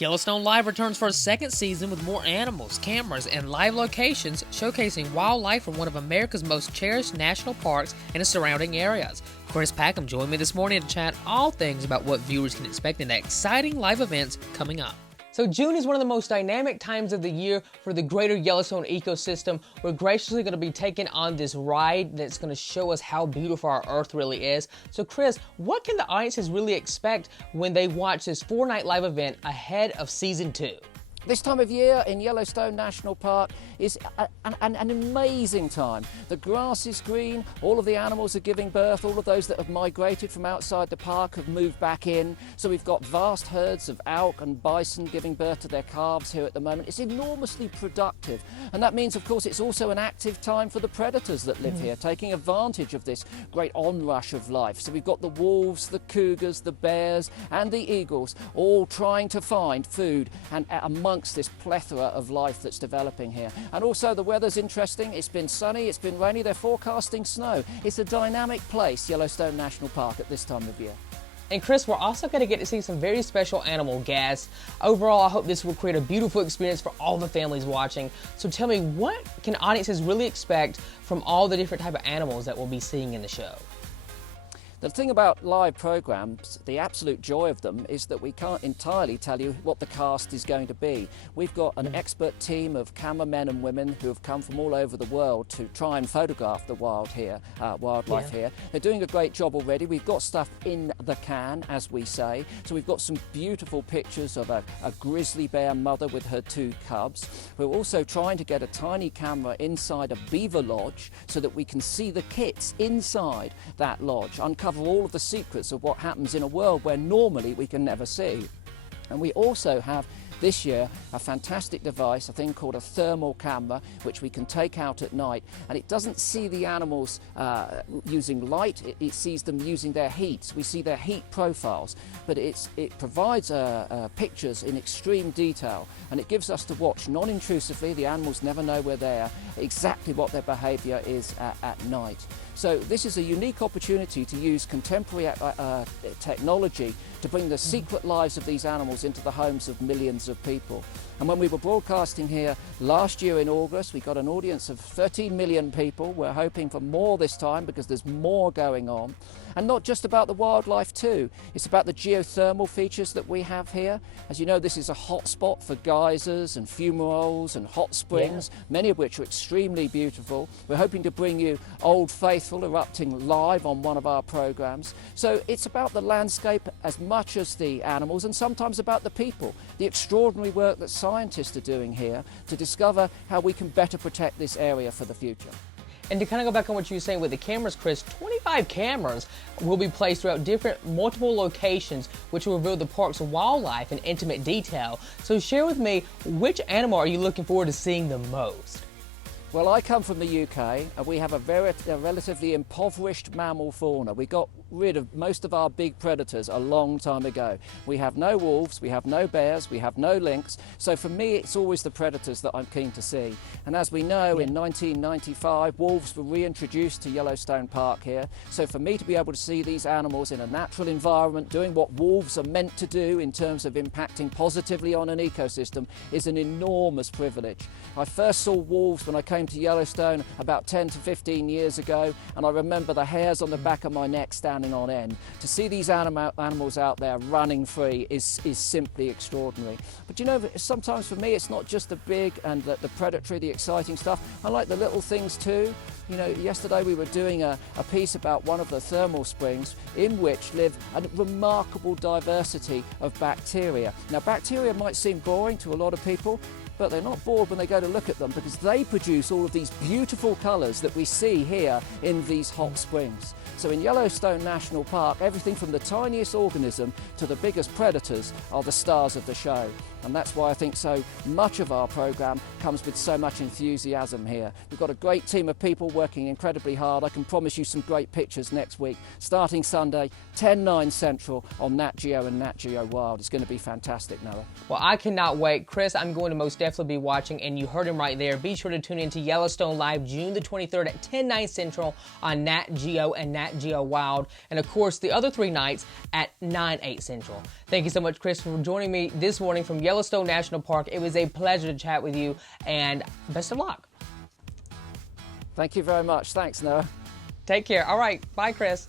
Yellowstone Live returns for a second season with more animals, cameras, and live locations showcasing wildlife from one of America's most cherished national parks and its surrounding areas. Chris Packham joined me this morning to chat all things about what viewers can expect in the exciting live events coming up. So June is one of the most dynamic times of the year for the Greater Yellowstone ecosystem. We're graciously going to be taking on this ride that's going to show us how beautiful our Earth really is. So Chris, what can the audiences really expect when they watch this 4-night live event ahead of Season 2? This time of year in Yellowstone National Park is an amazing time. The grass is green, all of the animals are giving birth, all of those that have migrated from outside the park have moved back in. So we've got vast herds of elk and bison giving birth to their calves here at the moment. It's enormously productive. And that means, of course, it's also an active time for the predators that live here, taking advantage of this great onrush of life. So we've got the wolves, the cougars, the bears, and the eagles all trying to find food and amongst this plethora of life that's developing here. And also the weather's interesting. It's been sunny, it's been rainy, they're forecasting snow. It's a dynamic place, Yellowstone National Park, at this time of year. And Chris, we're also going to get to see some very special animal guests. Overall, I hope this will create a beautiful experience for all the families watching. So tell me, what can audiences really expect from all the different type of animals that we'll be seeing in the show? The thing about live programs, the absolute joy of them, is that we can't entirely tell you what the cast is going to be. We've got an expert team of cameramen and women who have come from all over the world to try and photograph the wildlife here. They're doing a great job already. We've got stuff in the can, as we say. So we've got some beautiful pictures of a grizzly bear mother with her 2 cubs. We're also trying to get a tiny camera inside a beaver lodge so that we can see the kits inside that lodge, uncover all of the secrets of what happens in a world where normally we can never see. And we also have this year a fantastic device, a thing called a thermal camera, which we can take out at night, and it doesn't see the animals using light, it sees them using their heat. We see their heat profiles, but it provides pictures in extreme detail, and it gives us to watch non-intrusively. The animals never know we're there, exactly what their behavior is at night. So this is a unique opportunity to use contemporary technology to bring the secret lives of these animals into the homes of millions of people. And when we were broadcasting here last year in August, we got an audience of 13 million people. We're hoping for more this time because there's more going on. And not just about the wildlife too. It's about the geothermal features that we have here. As you know, this is a hot spot for geysers and fumaroles and hot springs, many of which are extremely beautiful. We're hoping to bring you Old Faithful erupting live on one of our programs. So it's about the landscape as much as the animals, and sometimes about the people. The extraordinary work that scientists are doing here to discover how we can better protect this area for the future. And to kind of go back on what you were saying with the cameras, Chris, 25 cameras will be placed throughout multiple locations, which will reveal the park's wildlife in intimate detail. So share with me, which animal are you looking forward to seeing the most? Well, I come from the UK, and we have a relatively impoverished mammal fauna. We got rid of most of our big predators a long time ago. We have no wolves, we have no bears, we have no lynx. So for me, it's always the predators that I'm keen to see. And as we know, in 1995, wolves were reintroduced to Yellowstone Park here. So for me to be able to see these animals in a natural environment, doing what wolves are meant to do in terms of impacting positively on an ecosystem, is an enormous privilege. I first saw wolves when I came to Yellowstone about 10 to 15 years ago, and I remember the hairs on the back of my neck standing on end. To see these animals out there running free is simply extraordinary. But you know, sometimes for me it's not just the big and the predatory, the exciting stuff. I like the little things too. You know, yesterday we were doing a piece about one of the thermal springs in which live a remarkable diversity of bacteria. Now, bacteria might seem boring to a lot of people, but they're not bored when they go to look at them, because they produce all of these beautiful colours that we see here in these hot springs. So in Yellowstone National Park, everything from the tiniest organism to the biggest predators are the stars of the show. and that's why I think so much of our program comes with so much enthusiasm here. We've got a great team of people working incredibly hard. I can promise you some great pictures next week, starting Sunday, 10/9 Central on Nat Geo and Nat Geo Wild. It's going to be fantastic, Noah. Well, I cannot wait. Chris, I'm going to most definitely be watching, and you heard him right there. Be sure to tune in to Yellowstone Live June the 23rd at 10/9 Central on Nat Geo and Nat Geo Wild, and of course the other 3 nights at 9/8 Central. Thank you so much, Chris, for joining me this morning from Yellowstone National Park. It was a pleasure to chat with you, and best of luck. Thank you very much. Thanks, Noah. Take care. All right. Bye, Chris.